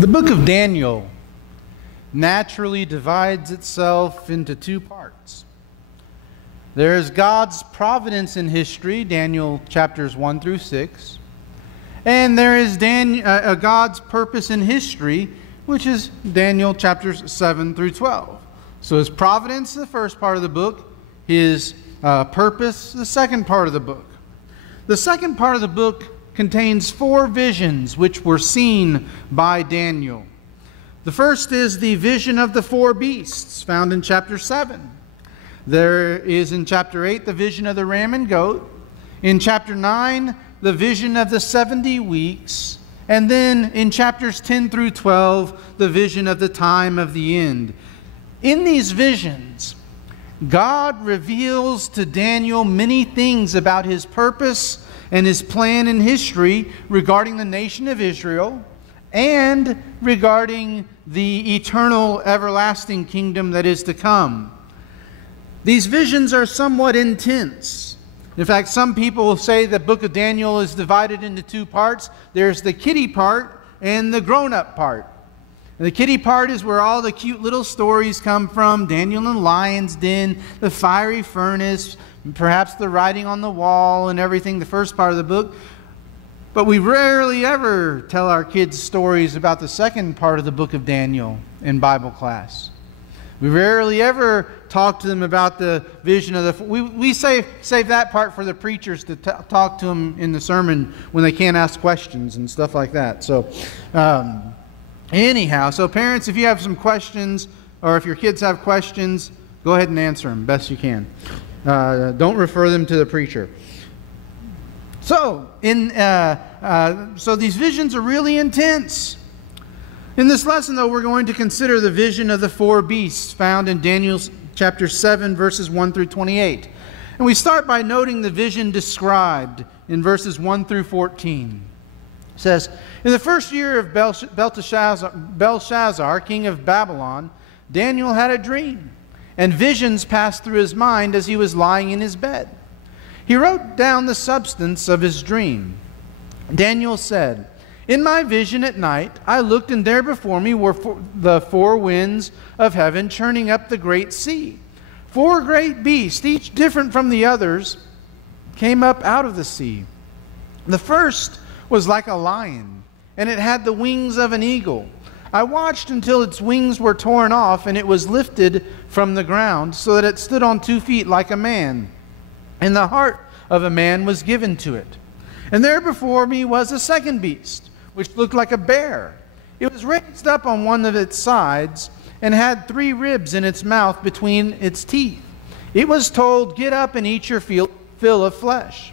The book of Daniel naturally divides itself into two parts. There is God's providence in history, Daniel chapters 1 through 6. And there is God's purpose in history, which is Daniel chapters 7 through 12. So his providence, the first part of the book, his purpose, the second part of the book. The second part of the book contains 4 visions which were seen by Daniel. The first is the vision of the 4 beasts found in chapter 7. There is in chapter 8 the vision of the ram and goat. In chapter 9, the vision of the 70 weeks. And then in chapters 10 through 12, the vision of the time of the end. In these visions, God reveals to Daniel many things about his purpose and his plan in history regarding the nation of Israel and regarding the eternal, everlasting kingdom that is to come. These visions are somewhat intense. In fact, some people say the book of Daniel is divided into 2 parts. There's the kiddie part and the grown-up part. And the kiddie part is where all the cute little stories come from. Daniel and the lion's den, the fiery furnace, perhaps the writing on the wall and everything, the first part of the book. But we rarely ever tell our kids stories about the second part of the book of Daniel in Bible class. We rarely ever talk to them about the vision of the... We save that part for the preachers to talk to them in the sermon when they can't ask questions and stuff like that. So, anyhow, so parents, if you have some questions or if your kids have questions, go ahead and answer them best you can. Don't refer them to the preacher. So, so these visions are really intense. In this lesson, though, we're going to consider the vision of the 4 beasts found in Daniel chapter 7, verses 1 through 28. And we start by noting the vision described in verses 1 through 14. It says, "In the first year of Belshazzar, king of Babylon, Daniel had a dream, and visions passed through his mind as he was lying in his bed. He wrote down the substance of his dream. Daniel said, 'In my vision at night, I looked, and there before me were the 4 winds of heaven churning up the great sea. 4 great beasts, each different from the others, came up out of the sea. The first was like a lion, and it had the wings of an eagle. I watched until its wings were torn off, and it was lifted from the ground, so that it stood on 2 feet like a man. And the heart of a man was given to it. And there before me was a second beast, which looked like a bear. It was raised up on one of its sides, and had 3 ribs in its mouth between its teeth. It was told, 'Get up and eat your fill of flesh.'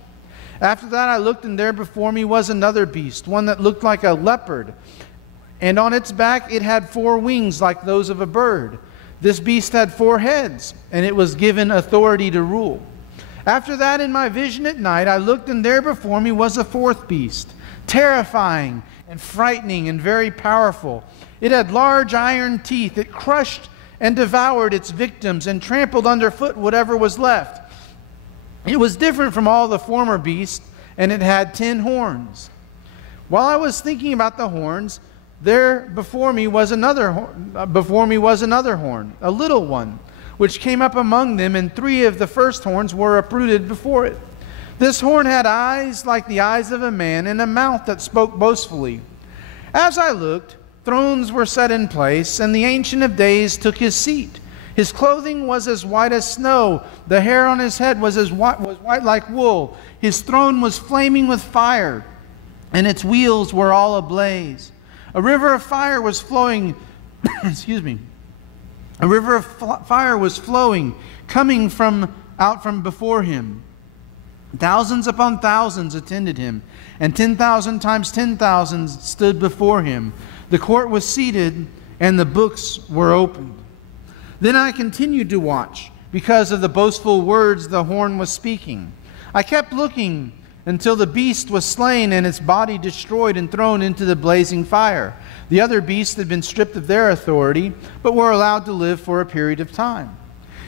After that I looked, and there before me was another beast, one that looked like a leopard. And on its back it had 4 wings like those of a bird. This beast had 4 heads, and it was given authority to rule. After that, in my vision at night, I looked, and there before me was a 4th beast, terrifying and frightening and very powerful. It had large iron teeth. It crushed and devoured its victims and trampled underfoot whatever was left. It was different from all the former beasts, and it had 10 horns. While I was thinking about the horns, there before me was another horn, a little one, which came up among them, and 3 of the first horns were uprooted before it. This horn had eyes like the eyes of a man, and a mouth that spoke boastfully. As I looked, thrones were set in place, and the Ancient of Days took his seat. His clothing was as white as snow. The hair on his head was white like wool. His throne was flaming with fire, and its wheels were all ablaze. A river of fire was flowing, A river of fire was flowing, coming out from before him. Thousands upon thousands attended him, and 10,000 times 10,000 stood before him. The court was seated, and the books were opened. Then I continued to watch, because of the boastful words the horn was speaking. I kept looking until the beast was slain and its body destroyed and thrown into the blazing fire. The other beasts had been stripped of their authority, but were allowed to live for a period of time.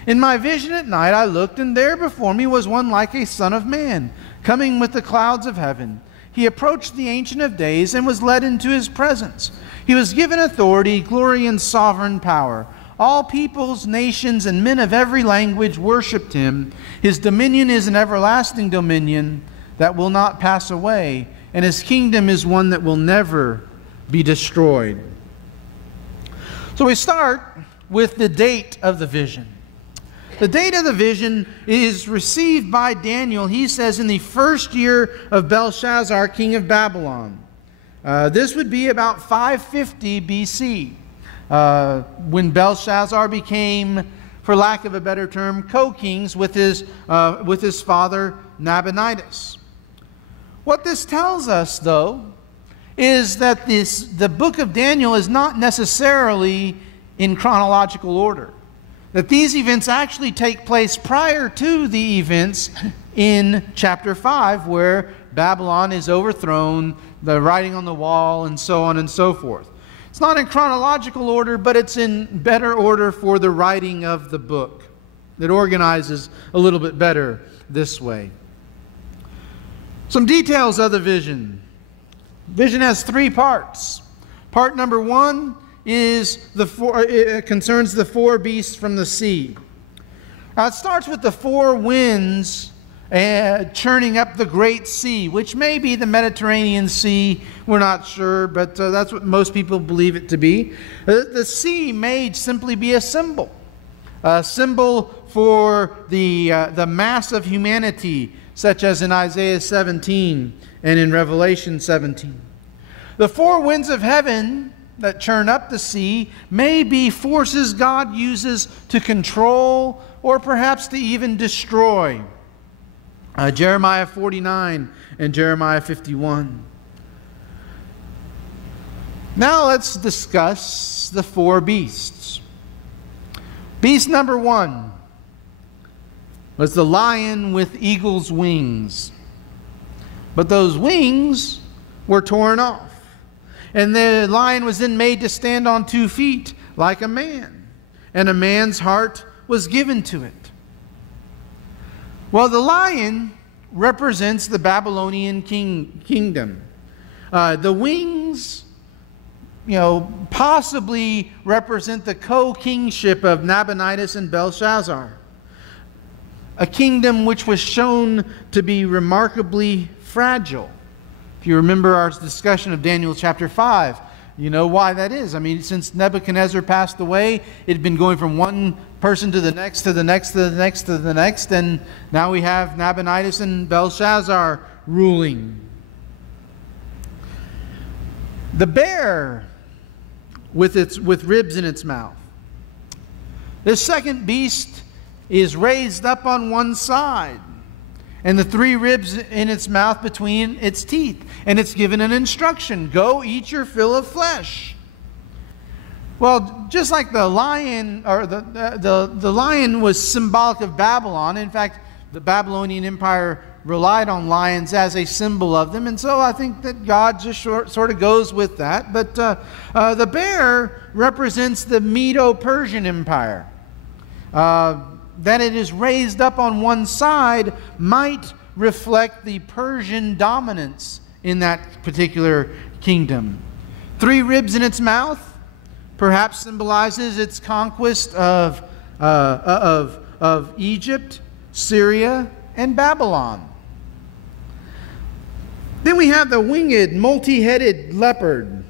In my vision at night I looked, and there before me was one like a son of man, coming with the clouds of heaven. he approached the Ancient of Days and was led into his presence. He was given authority, glory, and sovereign power. All peoples, nations, and men of every language worshipped him. His dominion is an everlasting dominion that will not pass away, and his kingdom is one that will never be destroyed. So we start with the date of the vision. The date of the vision is received by Daniel, he says, in the first year of Belshazzar, king of Babylon. This would be about 550 BC, when Belshazzar became, for lack of a better term, co-kings with his father Nabonidus. What this tells us, though, is that the book of Daniel is not necessarily in chronological order. That these events actually take place prior to the events in chapter 5, where Babylon is overthrown, the writing on the wall, and so on and so forth. It's not in chronological order, but it's in better order for the writing of the book. It organizes a little bit better this way. Some details of the vision. Vision has 3 parts. Part number 1 is it concerns the 4 beasts from the sea. It starts with the 4 winds churning up the great sea, which may be the Mediterranean Sea. We're not sure, but that's what most people believe it to be. The sea may simply be a symbol for the mass of humanity, such as in Isaiah 17 and in Revelation 17. The 4 winds of heaven that churn up the sea may be forces God uses to control or perhaps to even destroy. Jeremiah 49 and Jeremiah 51. Now let's discuss the 4 beasts. Beast number 1 was the lion with eagle's wings. But those wings were torn off. And the lion was then made to stand on 2 feet like a man. And a man's heart was given to it. Well, the lion represents the Babylonian kingdom. The wings, possibly represent the co-kingship of Nabonidus and Belshazzar. A kingdom which was shown to be remarkably fragile. If you remember our discussion of Daniel chapter 5, you know why that is. I mean, since Nebuchadnezzar passed away, it had been going from one person to the next, to the next, to the next, to the next, and now we have Nabonidus and Belshazzar ruling. The bear with ribs in its mouth. This second beast is raised up on one side, and the 3 ribs in its mouth between its teeth. And it's given an instruction: go eat your fill of flesh. Well, just like the lion, or the lion was symbolic of Babylon. In fact, the Babylonian Empire relied on lions as a symbol of them. And so I think that God just sort of goes with that. But the bear represents the Medo-Persian Empire. That it is raised up on one side might reflect the Persian dominance in that particular kingdom. 3 ribs in its mouth perhaps symbolizes its conquest of Egypt, Syria, and Babylon. Then we have the winged, multi-headed leopard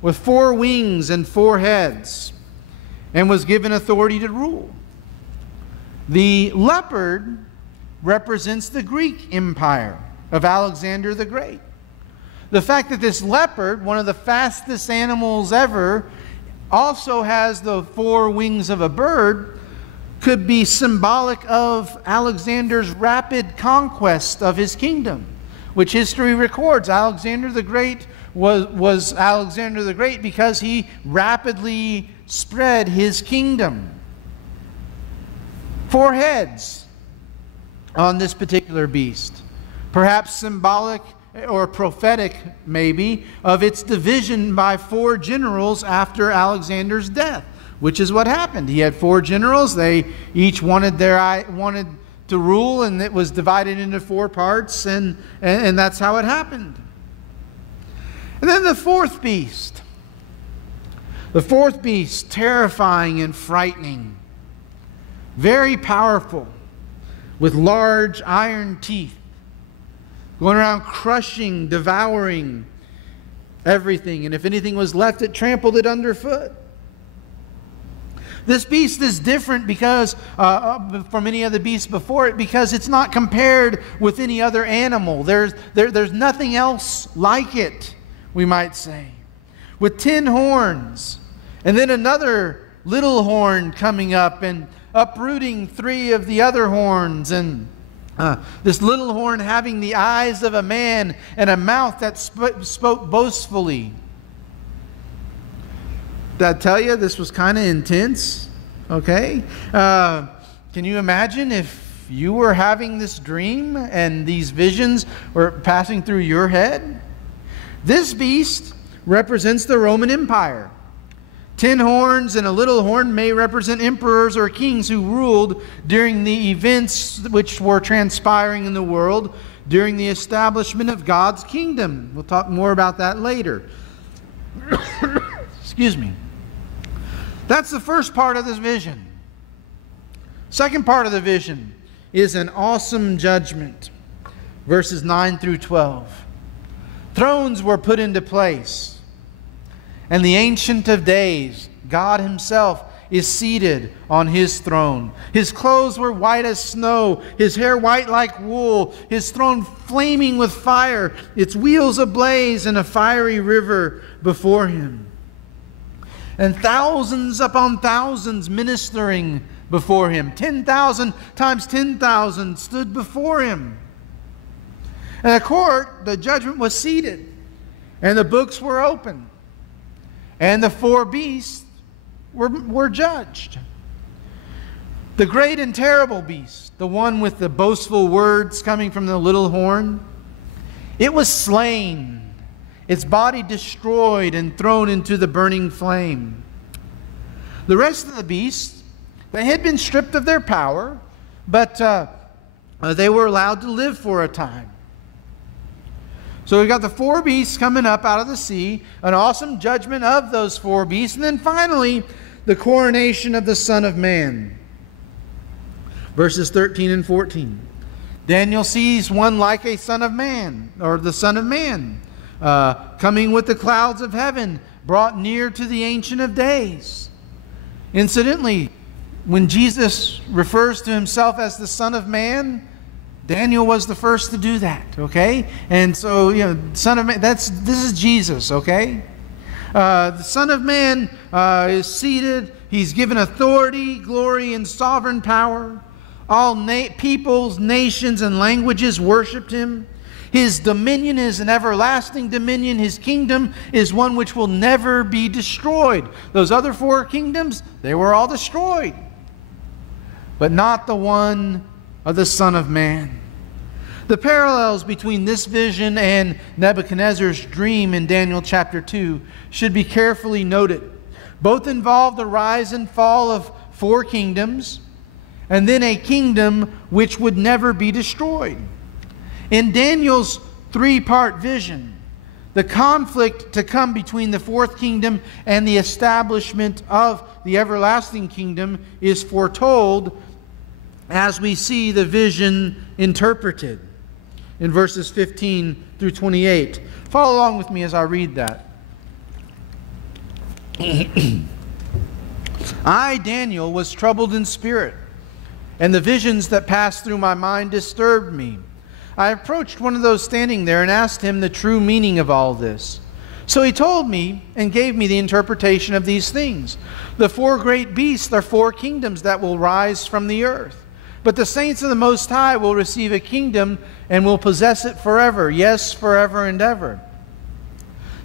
with 4 wings and 4 heads, and was given authority to rule. The leopard represents the Greek Empire of Alexander the Great. The fact that this leopard, one of the fastest animals ever, also has the 4 wings of a bird, could be symbolic of Alexander's rapid conquest of his kingdom, which history records. Alexander the Great was Alexander the Great because he rapidly spread his kingdom. 4 heads on this particular beast, perhaps symbolic or prophetic maybe of its division by 4 generals after Alexander's death, which is what happened. He had 4 generals. They each wanted to rule, and it was divided into 4 parts, and that's how it happened. And then the fourth beast. The fourth beast, terrifying and frightening, very powerful, with large iron teeth, going around crushing, devouring everything. And if anything was left, it trampled it underfoot. This beast is different because from any other beast before it, because it's not compared with any other animal. There's nothing else like it, we might say. With 10 horns, and then another little horn coming up and uprooting 3 of the other horns, and this little horn having the eyes of a man and a mouth that spoke boastfully. Did I tell you this was kind of intense? Okay. Can you imagine if you were having this dream and these visions were passing through your head? This beast represents the Roman Empire. 10 horns and a little horn may represent emperors or kings who ruled during the events which were transpiring in the world during the establishment of God's kingdom. We'll talk more about that later. Excuse me. That's the first part of this vision. Second part of the vision is an awesome judgment. Verses 9 through 12. Thrones were put into place, and the Ancient of Days, God Himself, is seated on His throne. His clothes were white as snow, His hair white like wool, His throne flaming with fire, its wheels ablaze, and a fiery river before Him. And thousands upon thousands ministering before Him. 10,000 times 10,000 stood before Him. And the court, the judgment was seated, and the books were opened, and the 4 beasts were judged. The great and terrible beast, the one with the boastful words coming from the little horn, it was slain, its body destroyed and thrown into the burning flame. The rest of the beasts, they had been stripped of their power, but they were allowed to live for a time. So we've got the 4 beasts coming up out of the sea, an awesome judgment of those 4 beasts, and then finally, the coronation of the Son of Man. Verses 13 and 14. Daniel sees one like a son of man, or the Son of Man, coming with the clouds of heaven, brought near to the Ancient of Days. Incidentally, when Jesus refers to Himself as the Son of Man, Daniel was the first to do that, okay? And so, Son of Man, this is Jesus, okay? The Son of Man is seated. He's given authority, glory, and sovereign power. All peoples, nations, and languages worshiped Him. His dominion is an everlasting dominion. His kingdom is one which will never be destroyed. Those other 4 kingdoms, they were all destroyed. But not the one of the Son of Man. The parallels between this vision and Nebuchadnezzar's dream in Daniel chapter 2 should be carefully noted. Both involve the rise and fall of 4 kingdoms, and then a kingdom which would never be destroyed. In Daniel's 3-part vision, the conflict to come between the 4th kingdom and the establishment of the everlasting kingdom is foretold as we see the vision interpreted in verses 15 through 28. Follow along with me as I read that. I, Daniel, was troubled in spirit, and the visions that passed through my mind disturbed me. I approached one of those standing there and asked him the true meaning of all this. So he told me and gave me the interpretation of these things. The 4 great beasts are 4 kingdoms that will rise from the earth. But the saints of the Most High will receive a kingdom and will possess it forever. Yes, forever and ever.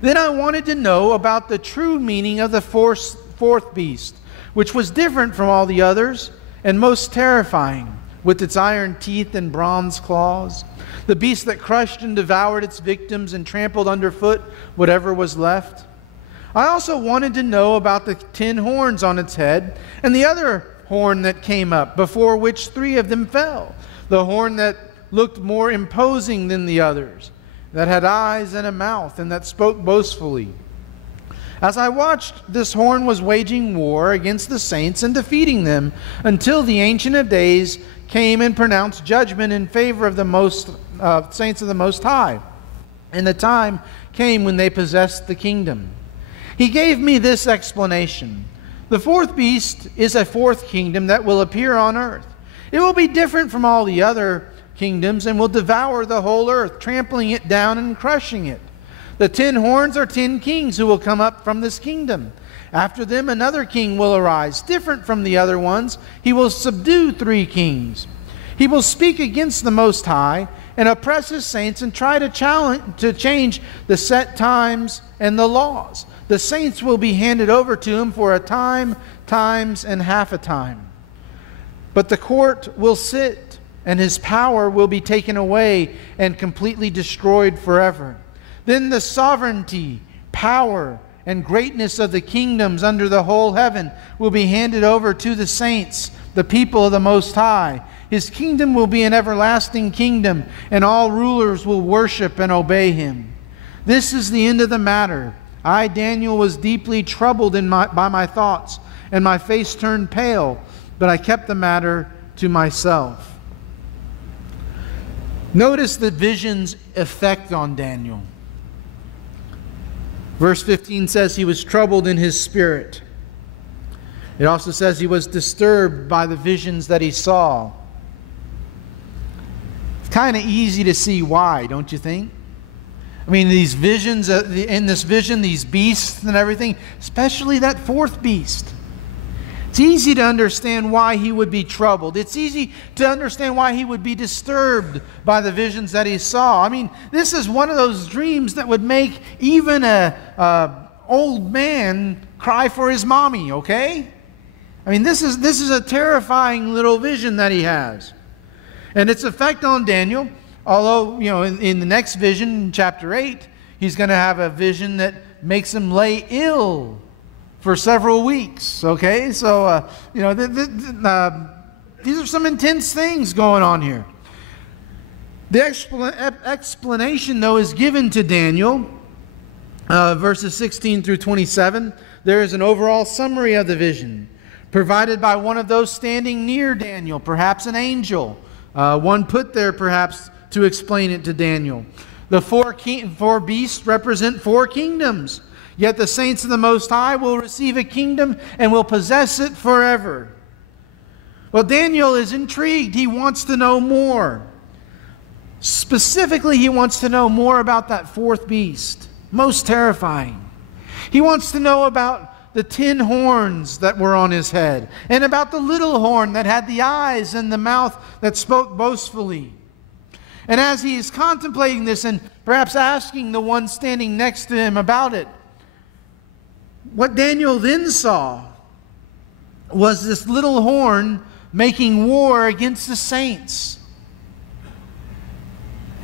Then I wanted to know about the true meaning of the 4th beast, which was different from all the others and most terrifying, with its iron teeth and bronze claws. The beast that crushed and devoured its victims and trampled underfoot whatever was left. I also wanted to know about the 10 horns on its head and the other horn that came up, before which 3 of them fell. the horn that looked more imposing than the others, that had eyes and a mouth, and that spoke boastfully. As I watched, this horn was waging war against the saints and defeating them, until the Ancient of Days came and pronounced judgment in favor of the saints of the Most High. And the time came when they possessed the kingdom. He gave me this explanation. The fourth beast is a fourth kingdom that will appear on earth. It will be different from all the other kingdoms and will devour the whole earth, trampling it down and crushing it. The 10 horns are 10 kings who will come up from this kingdom. After them another king will arise, different from the other ones. He will subdue 3 kings. He will speak against the Most High and oppress his saints and try to change the set times and the laws. The saints will be handed over to him for a time, times, and half a time. But the court will sit, and his power will be taken away and completely destroyed forever. Then the sovereignty, power, and greatness of the kingdoms under the whole heaven will be handed over to the saints, the people of the Most High. His kingdom will be an everlasting kingdom, and all rulers will worship and obey him. This is the end of the matter. I, Daniel, was deeply troubled by my thoughts, and my face turned pale, but I kept the matter to myself. Notice the vision's effect on Daniel. Verse 15 says he was troubled in his spirit. It also says he was disturbed by the visions that he saw. It's kind of easy to see why, don't you think? I mean, these visions, in this vision, these beasts and everything, especially that fourth beast. It's easy to understand why he would be troubled. It's easy to understand why he would be disturbed by the visions that he saw. I mean, this is one of those dreams that would make even a old man cry for his mommy, okay? I mean, this is a terrifying little vision that he has. And its effect on Daniel, although, in the next vision, in chapter 8, he's going to have a vision that makes him lay ill for several weeks, okay? So, these are some intense things going on here. The explanation, though, is given to Daniel, verses 16 through 27. There is an overall summary of the vision, provided by one of those standing near Daniel, perhaps an angel, one put there perhaps to explain it to Daniel. The four beasts represent 4 kingdoms. Yet the saints of the Most High will receive a kingdom and will possess it forever. Well, Daniel is intrigued. He wants to know more. Specifically, he wants to know more about that fourth beast. Most terrifying. He wants to know about the 10 horns that were on his head, and about the little horn that had the eyes and the mouth that spoke boastfully. And as he is contemplating this and perhaps asking the one standing next to him about it, what Daniel then saw was this little horn making war against the saints.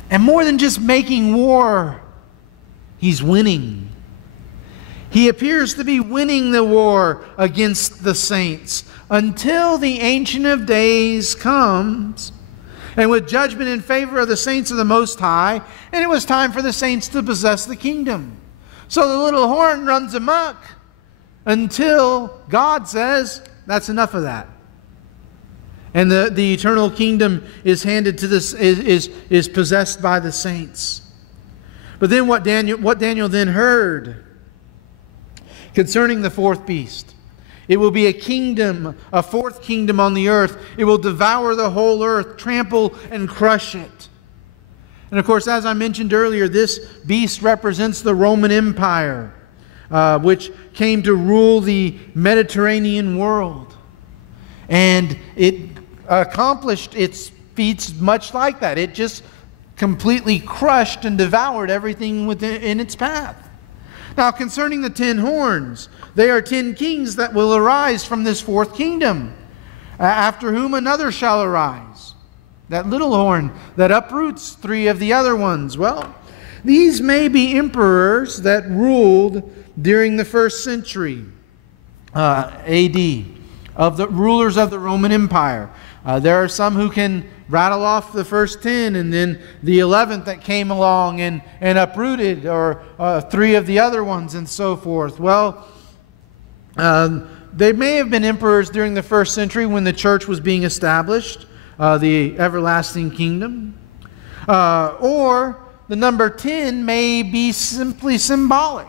And more than just making war, he's winning. He appears to be winning the war against the saints until the Ancient of Days comes, and with judgment in favor of the saints of the Most High, and it was time for the saints to possess the kingdom. So the little horn runs amok until God says, that's enough of that. And the eternal kingdom is handed to this, is possessed by the saints. But then what Daniel then heard concerning the fourth beast, it will be a kingdom, a fourth kingdom on the earth. It will devour the whole earth, trample and crush it. And of course, as I mentioned earlier, this beast represents the Roman Empire, which came to rule the Mediterranean world. And it accomplished its feats much like that. It just completely crushed and devoured everything within its path. Now, concerning the 10 horns, they are 10 kings that will arise from this fourth kingdom, after whom another shall arise. That little horn that uproots 3 of the other ones. Well, these may be emperors that ruled during the 1st century AD, of the rulers of the Roman Empire. There are some who can rattle off the first 10 and then the 11th that came along and uprooted, or 3 of the other ones and so forth. Well, they may have been emperors during the first century when the church was being established, the everlasting kingdom. Or the number 10 may be simply symbolic,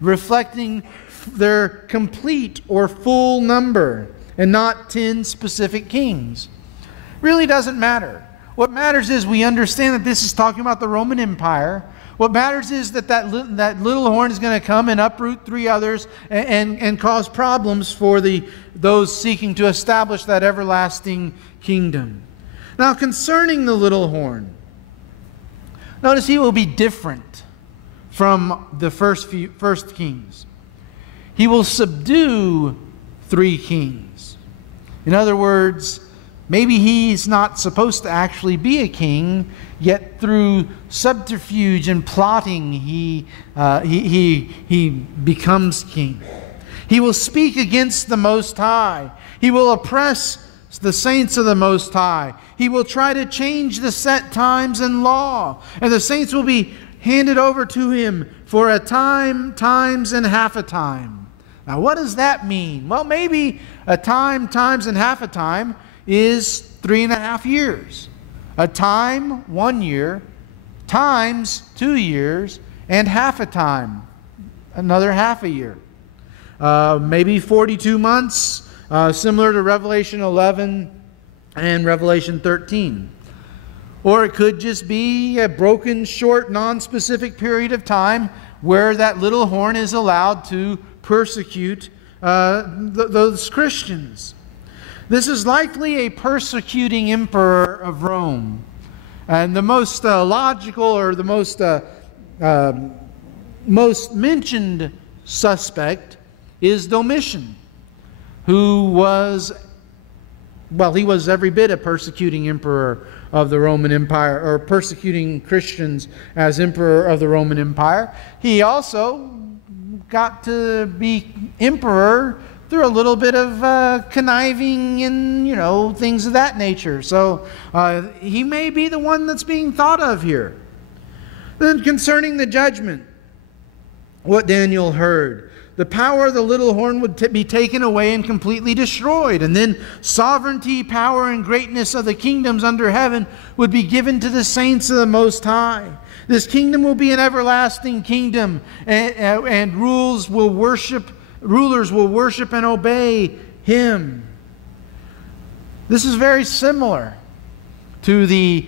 reflecting their complete or full number, and not 10 specific kings. Really doesn't matter. What matters is we understand that this is talking about the Roman Empire. What matters is that little horn is going to come and uproot 3 others and cause problems for those seeking to establish that everlasting kingdom. Now, concerning the little horn, notice he will be different from the first kings. He will subdue 3 kings. In other words, maybe he's not supposed to actually be a king, yet through subterfuge and plotting, he becomes king. He will speak against the Most High. He will oppress the saints of the Most High. He will try to change the set times and law, and the saints will be handed over to him for a time, times, and half a time. Now, what does that mean? Well, maybe a time, times, and half a time is 3.5 years. A time, 1 year, times 2 years, and half a time, another half a year. Maybe 42 months, similar to Revelation 11 and Revelation 13. Or it could just be a broken, short, non-specific period of time where that little horn is allowed to persecute those Christians. This is likely a persecuting emperor of Rome. And the most logical, or the most mentioned suspect is Domitian, who was, well, he was every bit a persecuting emperor of the Roman Empire, or persecuting Christians as emperor of the Roman Empire. He also got to be emperor through a little bit of conniving and, things of that nature. So he may be the one that's being thought of here. Then concerning the judgment, what Daniel heard, the power of the little horn would be taken away and completely destroyed. And then sovereignty, power, and greatness of the kingdoms under heaven would be given to the saints of the Most High. This kingdom will be an everlasting kingdom, and rulers will worship and obey him. This is very similar to the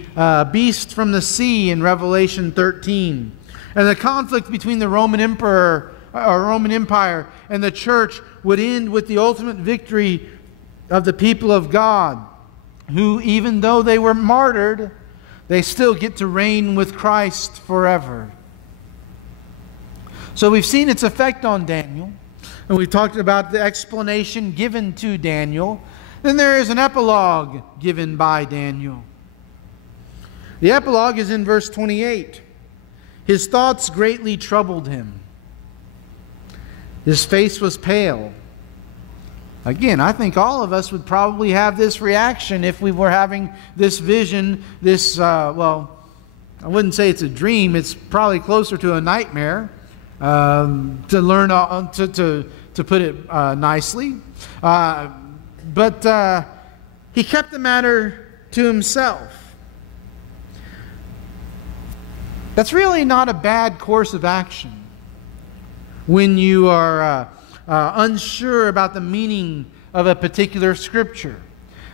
beast from the sea in Revelation 13. And the conflict between the Roman Empire and the church would end with the ultimate victory of the people of God, who, even though they were martyred, they still get to reign with Christ forever. So we've seen its effect on Daniel, and we've talked about the explanation given to Daniel. Then there is an epilogue given by Daniel. The epilogue is in verse 28. His thoughts greatly troubled him. His face was pale. Again, I think all of us would probably have this reaction if we were having this vision, I wouldn't say it's a dream, it's probably closer to a nightmare, to put it nicely. But he kept the matter to himself. That's really not a bad course of action when you are unsure about the meaning of a particular scripture,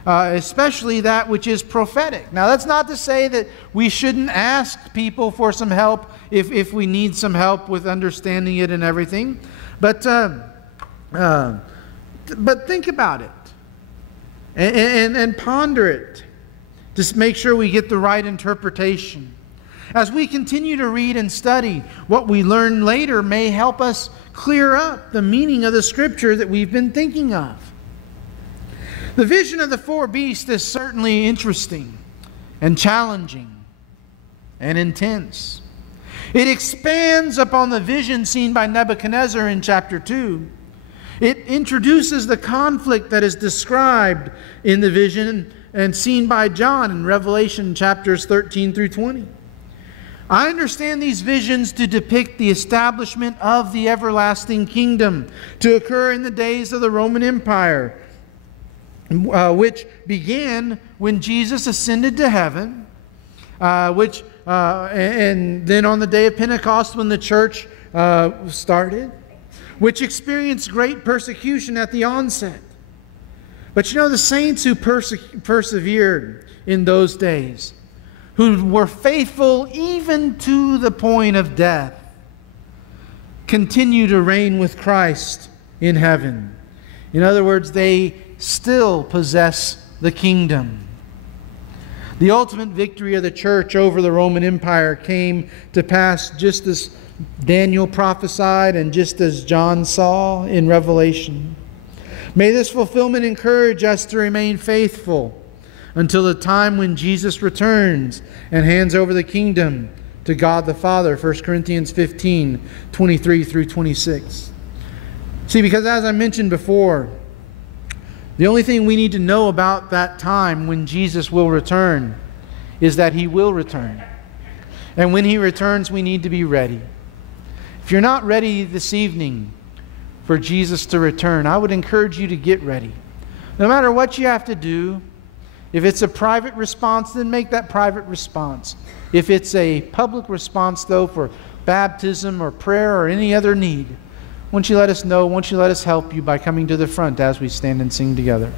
especially that which is prophetic. Now, that's not to say that we shouldn't ask people for some help if we need some help with understanding it and everything, but think about it and ponder it. Just make sure we get the right interpretation. As we continue to read and study, what we learn later may help us clear up the meaning of the scripture that we've been thinking of. The vision of the 4 beasts is certainly interesting and challenging and intense. It expands upon the vision seen by Nebuchadnezzar in chapter 2. It introduces the conflict that is described in the vision and seen by John in Revelation chapters 13 through 20. I understand these visions to depict the establishment of the everlasting kingdom to occur in the days of the Roman Empire, which began when Jesus ascended to heaven, and then on the day of Pentecost when the church started, which experienced great persecution at the onset. But you know, the saints who persevered in those days, who were faithful even to the point of death, continue to reign with Christ in heaven. In other words, they still possess the kingdom. The ultimate victory of the church over the Roman Empire came to pass just as Daniel prophesied and just as John saw in Revelation. May this fulfillment encourage us to remain faithful until the time when Jesus returns and hands over the kingdom to God the Father. 1 Corinthians 15, 23 through 26. See, because as I mentioned before, the only thing we need to know about that time when Jesus will return is that He will return. And when He returns, we need to be ready. If you're not ready this evening for Jesus to return, I would encourage you to get ready. No matter what you have to do, if it's a private response, then make that private response. If it's a public response, though, for baptism or prayer or any other need, won't you let us know? Won't you let us help you by coming to the front as we stand and sing together?